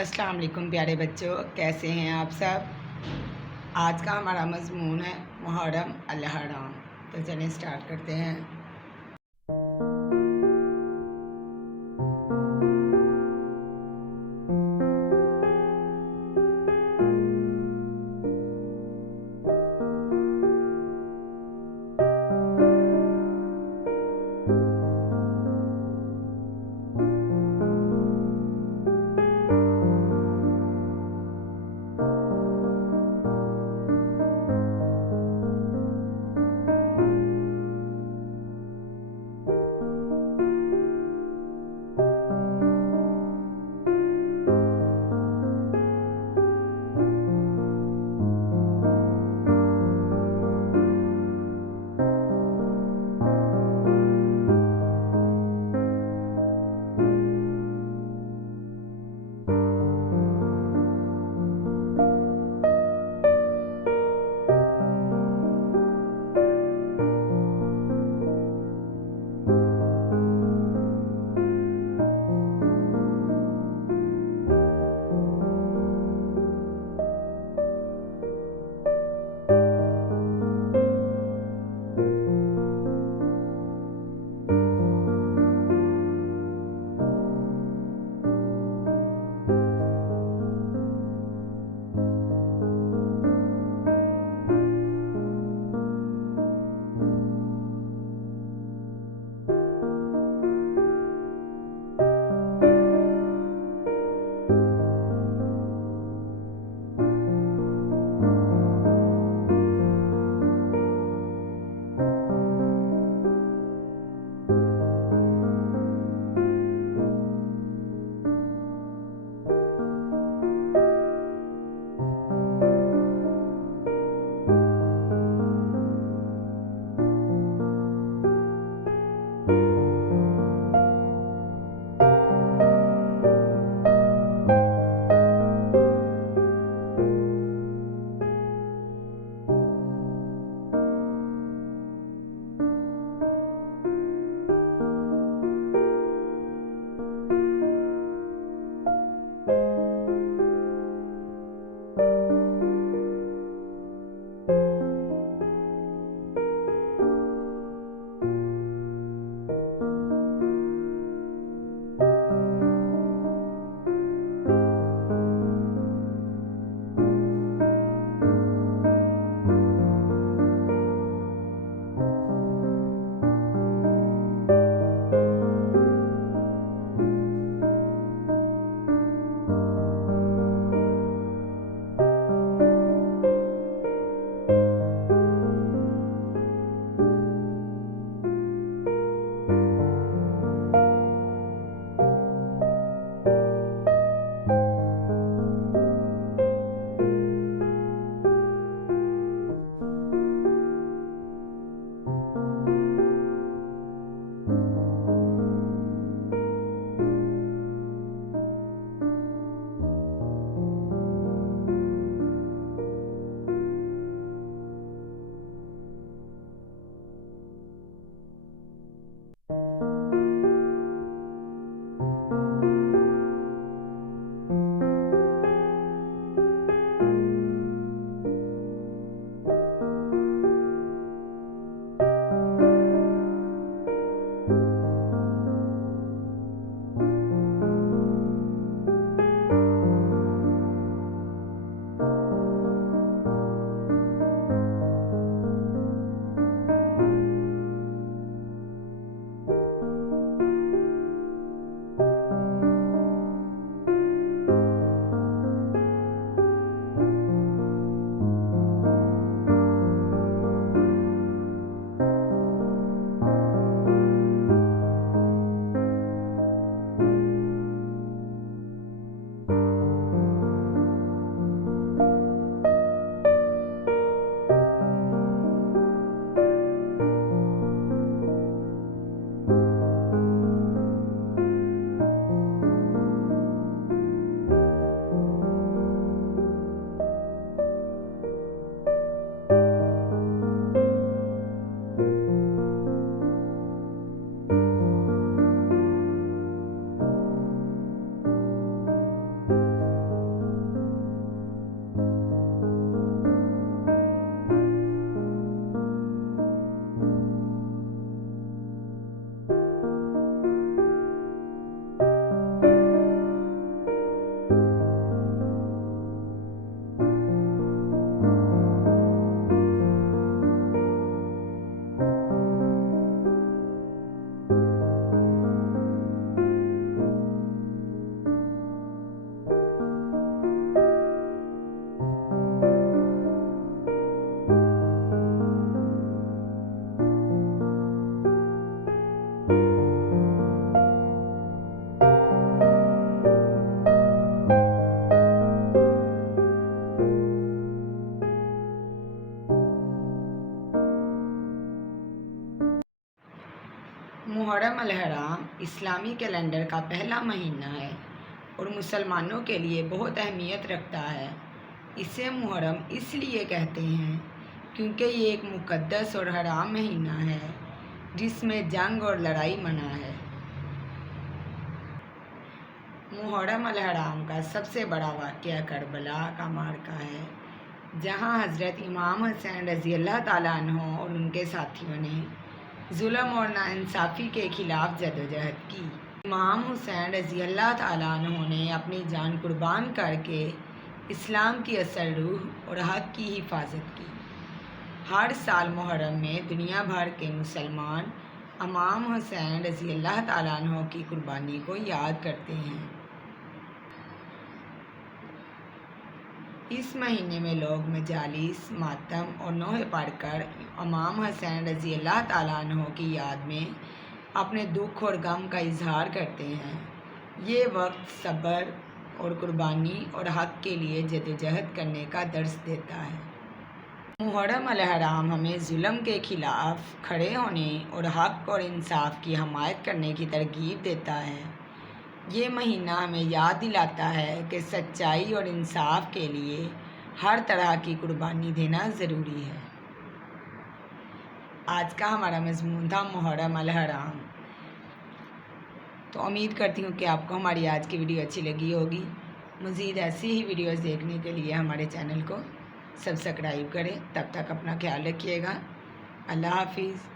अस्सलाम वालेकुम प्यारे बच्चों, कैसे हैं आप सब। आज का हमारा मज़मून है मुहर्रम अल हराम। तो चलिए स्टार्ट करते हैं। इस्लामी कैलेंडर का पहला महीना है और मुसलमानों के लिए बहुत अहमियत रखता है। इसे मुहर्रम इसलिए कहते हैं क्योंकि ये एक मुक़द्दस और हराम महीना है जिसमें जंग और लड़ाई मना है। मुहर्रम-उल-हराम का सबसे बड़ा वाक़या करबला का मार्का है, जहां हज़रत इमाम हुसैन रज़ी अल्लाह ताला अन्हो और उनके साथियों ने जुल्म और नाइंसाफ़ी के ख़िलाफ़ जदोजहद की। इमाम हुसैन रज़ी अल्लाह ताला अन्हो ने अपनी जान कुर्बान करके इस्लाम की असल रूह और हक़ की हिफाजत की। हर साल मुहर्रम में दुनिया भर के मुसलमान इमाम हुसैन रज़ी अल्लाह ताला अन्हो की कुर्बानी को याद करते हैं। इस महीने में लोग मजालिस, मातम और नोहे पढ़कर इमाम हुसैन रज़ी अल्लाह ताला अन्हो की याद में अपने दुख और गम का इजहार करते हैं। ये वक्त सब्र और कुर्बानी और हक़ के लिए जदोजहद करने का दर्स देता है। मुहर्रम-उल-हराम हमें जुल्म के ख़िलाफ़ खड़े होने और हक़ और इंसाफ की हमायत करने की तरगीब देता है। ये महीना हमें याद दिलाता है कि सच्चाई और इंसाफ के लिए हर तरह की कुर्बानी देना ज़रूरी है। आज का हमारा मज़मून था मुहर्रम-उल-हराम। तो उम्मीद करती हूँ कि आपको हमारी आज की वीडियो अच्छी लगी होगी। मज़ीद ऐसी ही वीडियोस देखने के लिए हमारे चैनल को सब्सक्राइब करें। तब तक अपना ख्याल रखिएगा। अल्लाह हाफिज़।